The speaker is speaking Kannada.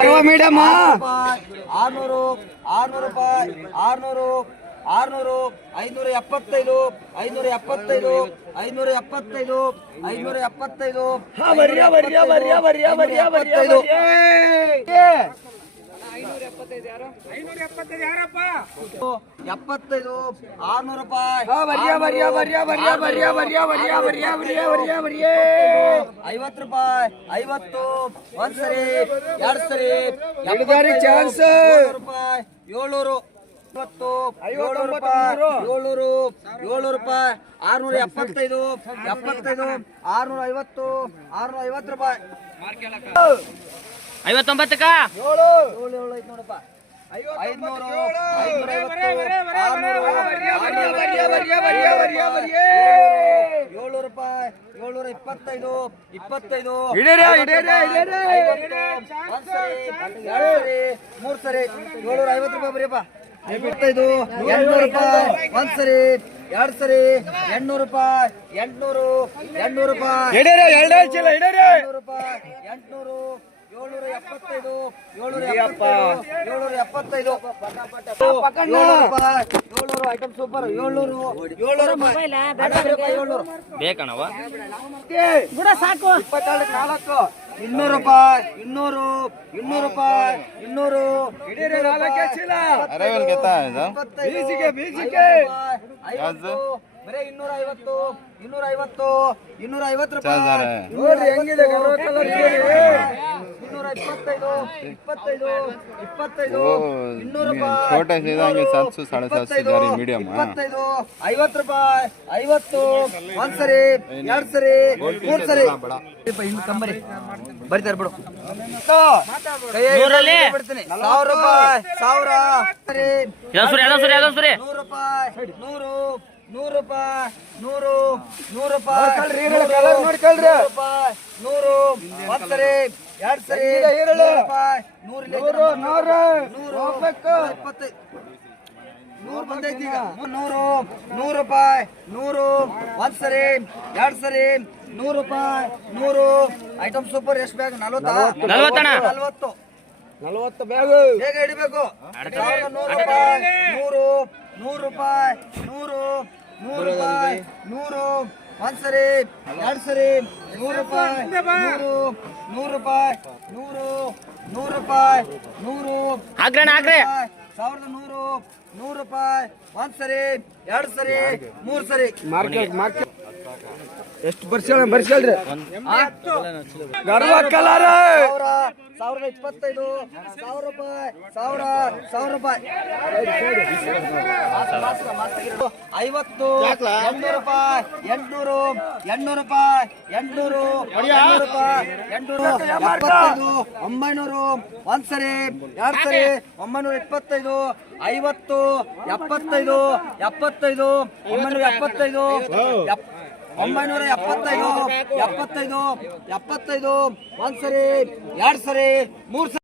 ಮೇಡಮ್ 600 ರೂಪಾಯಿ 600 575 575 575 575 75 600 ರೂಪಾಯಿ 50 ರೂಪಾಯಿ 50 ಒಂದ್ಸರಿ ಎರಡ್ ಸರಿ ಚಾನ್ಸ್ ರೂಪಾಯಿ 700 700 ರೂಪಾಯಿ 700 ರೂಪಾಯಿ 675 650 650 ರೂಪಾಯಿ 59ಕ್ಕ 7 ನೋಡಪ್ಪ 500 ರೂಪಾಯಿ 725 25 ಮೂರ್ ಸರಿ 750 ರೂಪಾಯಿ ಬರೀಪ್ಪ 55 800 ರೂಪಾಯಿ ಒಂದ್ಸರಿ ಎರಡ್ ಸರಿ 800 ರೂಪಾಯಿ 800 ರೂಪಾಯಿ 800 ರೂಪಾಯಿ 800 775 775 ಐಟಮ್ ಸೂಪರ್ 700 ಬೇಕಣವ ಸಾಕು 22 200 ರೂಪಾಯಿ 200 ರೂಪಾಯಿ 200 ಬರೀ 250 250 ರೂಪಾಯಿ ನೋಡ್ರಿ ಹೆಂಗಿದೆ 225 25 25 200 ರೂಪಾಯಿ छोटा से इधर 700 750 जा रही मीडियम 25 50 ರೂಪಾಯಿ 50 ಒಂದ್ಸರಿ ಎರಡ್ ಸರಿ ಮೂರ್ ಸರಿ ಇನ್ನು ಕಂಬರಿ ಬರ್ತಾರೆ ಬಿಡು ನೂರಲ್ಲಿ ಬಿಡ್ತೀನಿ 1000 ರೂಪಾಯಿ 1000 ಯಾವ್ದು 100 ರೂಪಾಯಿ 100 ರೂಪಾಯಿ 100 ರೂಪಾಯಿ 100 ಒಂದ್ಸರಿ ಎರಡ್ ಸರಿ 100 ರೂಪಾಯಿ 100 ಬಂದೈತಿ ಈಗ 100 ರೂಪಾಯಿ 100 ಒಂದ್ಸರಿ ಎರಡ್ ಸರಿ 100 ರೂಪಾಯಿ 100 ಐಟಮ್ ಸೂಪರ್ ಎಷ್ಟು ಬ್ಯಾಗ್ 40 ಬ್ಯಾಗ್ ಬೇಗ ಹಿಡಿಬೇಕು 100 ರೂಪಾಯಿ 100 ರೂಪಾಯಿ 100 ರೂಪಾಯಿ 100 ಒಂದ್ಸರಿ ಎರಡ್ ಸರಿ 100 ರೂಪಾಯಿ 100 ರೂಪಾಯಿ 100 ರೂಪಾಯಿ 100 ಹಾಕ್ರಣ ಹಾಕ್ರೆ 1100 100 ರೂಪಾಯಿ ಒಂದ್ಸರಿ ಎರಡ್ ಸರಿ ಮೂರ್ ಸರಿ ಎಷ್ಟು ಬರ್ಸಲ್ರಿ ಗರ್ವ ಕಲರ್ 1025 1000 ರೂಪಾಯಿ 1000 ರೂಪಾಯಿ 50 800 ರೂಪಾಯಿ 800 ರೂಪಾಯಿ 800 ರೂಪಾಯಿ 875 900 ಒಂದ್ಸರಿ ಎರಡ್ ಸರಿ 925 50 75 975 975 75 ಒಂದ್ಸರಿ ಎರಡ್ ಸರಿ ಮೂರ್ ಸರಿ